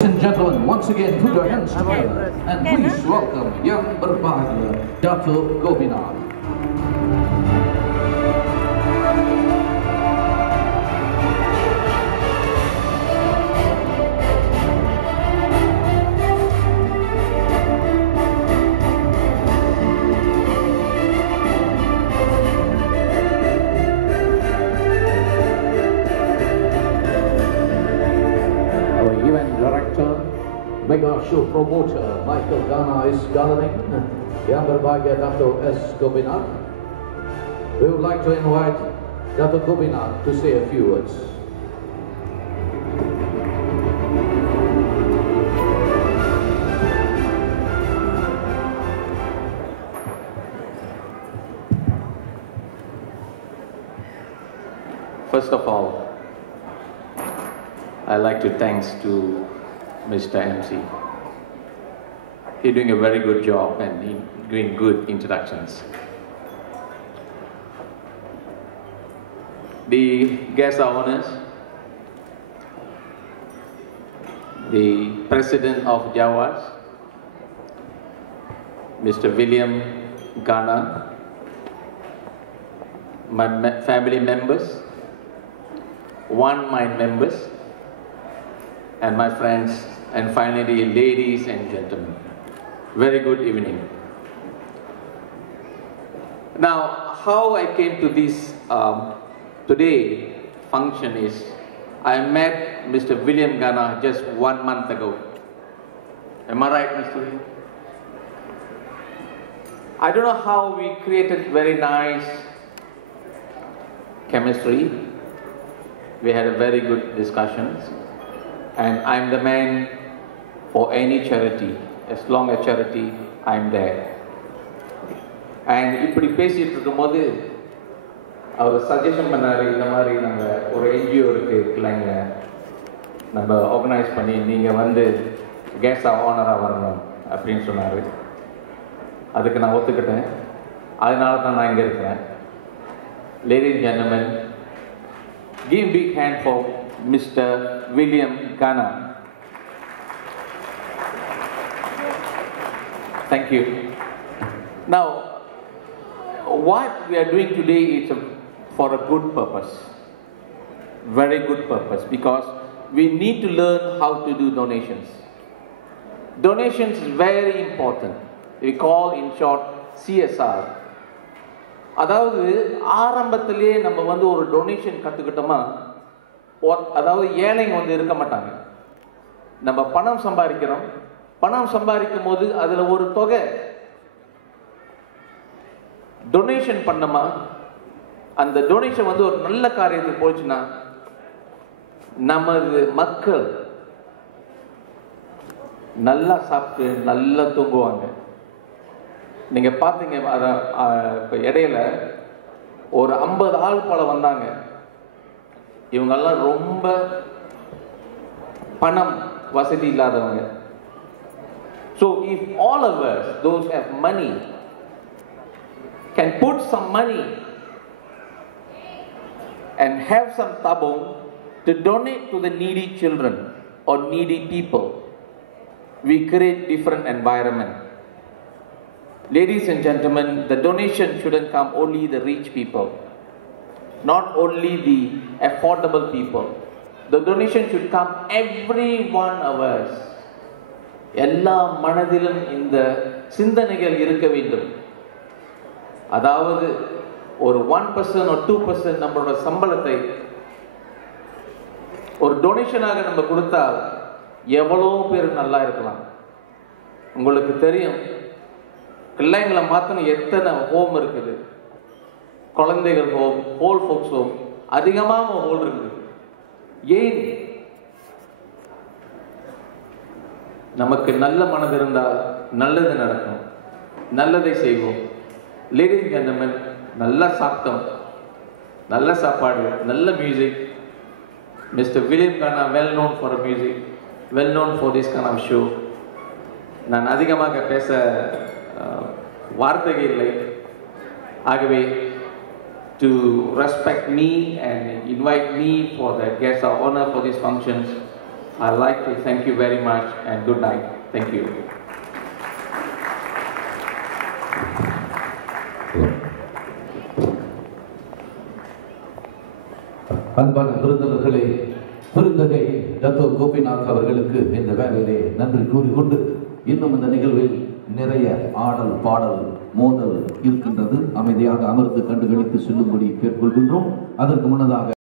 Ladies and gentlemen, once again, put your hands together and please welcome Yang Berbahagia, Dato' Gopinath. Event director, mega show promoter Michael Ghana is garlanding Yang Berbahagia Dato' S. Gopinath. We would like to invite Dato' Gopinath to say a few words. First of all, I'd like to thanks to Mr. MC. He's doing a very good job and he's doing good introductions. The guest honors, the President of Jawas, Mr. William Ghana, my family members, One Mind members, and my friends, and finally, ladies and gentlemen, very good evening. Now, how I came to this today function is, I met Mr. William Ghana just 1 month ago. Am I right, Mr. William? I don't know how we created very nice chemistry. We had a very good discussions. And I'm the man for any charity. As long as charity, I'm there. And இப்படி பேசிட்டு இருக்கும்போது அவர் சஜஷன் பண்ணாரு, இந்த மாதிரி நம்ம ஒரு NGO இருக்கு பிள்ளைங்க நம்ம ஆர்கனைஸ் பண்ணி நீங்கள் வந்து கெஸ்டாக ஓனராக வரணும் அப்படின்னு சொன்னார். அதுக்கு நான் ஒத்துக்கிட்டேன். அதனால தான் நான் இங்கே இருக்கிறேன். Ladies and gentlemen, give a big hand for Mr. William Ghana. Thank you. Now, what we are doing today is for a good purpose. Very good purpose, because we need to learn how to do donations. Donations is very important. We call in short CSR. அதாவது ஆரம்பத்திலே நம்ம வந்து ஒரு டொனேஷன் கற்றுக்கிட்டோமா, அதாவது ஏழைங்க வந்து இருக்க மாட்டாங்க. நம்ம பணம் சம்பாதிக்கிறோம், பணம் சம்பாதிக்கும் போது அதில் ஒரு தொகை டொனேஷன் பண்ணோமா, அந்த டொனேஷன் வந்து ஒரு நல்ல காரியத்துக்கு போச்சுன்னா நமது மக்கள் நல்லா சாப்பிட்டு நல்லா தூங்குவாங்க. நீங்கள் பார்த்தீங்க, இப்போ இடையில ஒரு 50 ஆள் போல வந்தாங்க. இவங்கெல்லாம் ரொம்ப பணம் வசதி இல்லாதவங்க. So if all of us, those who have money, can put some money and have some tabung to donate to the needy children or needy people, we create different environment. Ladies and gentlemen, the donation shouldn't come only the rich people, not only the affordable people. The donation should come every one of us. எல்லா மனதிலும் இந்த சிந்தனைகள் இருக்க வேண்டும். அதாவது ஒரு 1% or 2% நம்மளோட சம்பளத்தை ஒரு டொனேஷனாக நம்ம கொடுத்தால் எவ்வளோ பேர் நல்லா இருக்கலாம். உங்களுக்கு தெரியும், பிள்ளைங்களை மாற்றணும் எத்தனை ஹோம் இருக்குது, குழந்தைகள் ஹோம், ஓல்ட் ஃபோக்ஸ் ஹோம், அதிகமாக ஹோல் இருக்குது. ஏன்? நமக்கு நல்ல மனது இருந்தால் நல்லது நடக்கும், நல்லதை செய்வோம். லேடிஸ் அண்ட் ஜென்டில்மென், நல்லா சாப்பிட்டோம், நல்ல சாப்பாடு, நல்ல மியூசிக். மிஸ்டர் வில்லியம் கானா well known for music, well known for this kind of show. நான் அதிகமாக பேச வார்த்தைகள் இல்லை. ஆகவே to respect me and invite me for the guest of honor for these functions, I'd like to thank you very much and good night. Thank you. அன்பான விருந்தினர்களே, பெருந்தகை டாக்டர் கோபிநாத் அவர்களுக்கு இந்த வேலையிலே நன்றி கூறிக்கொண்டு இன்னும் இந்த நிகழ்வில் நிறைய ஆடல் பாடல் மோதல் இருக்கின்றது. அமைதியாக அமர்ந்து கண்டுகளித்து செல்லும்படி கேட்டுக்கொள்கின்றோம். அதற்கு முன்னதாக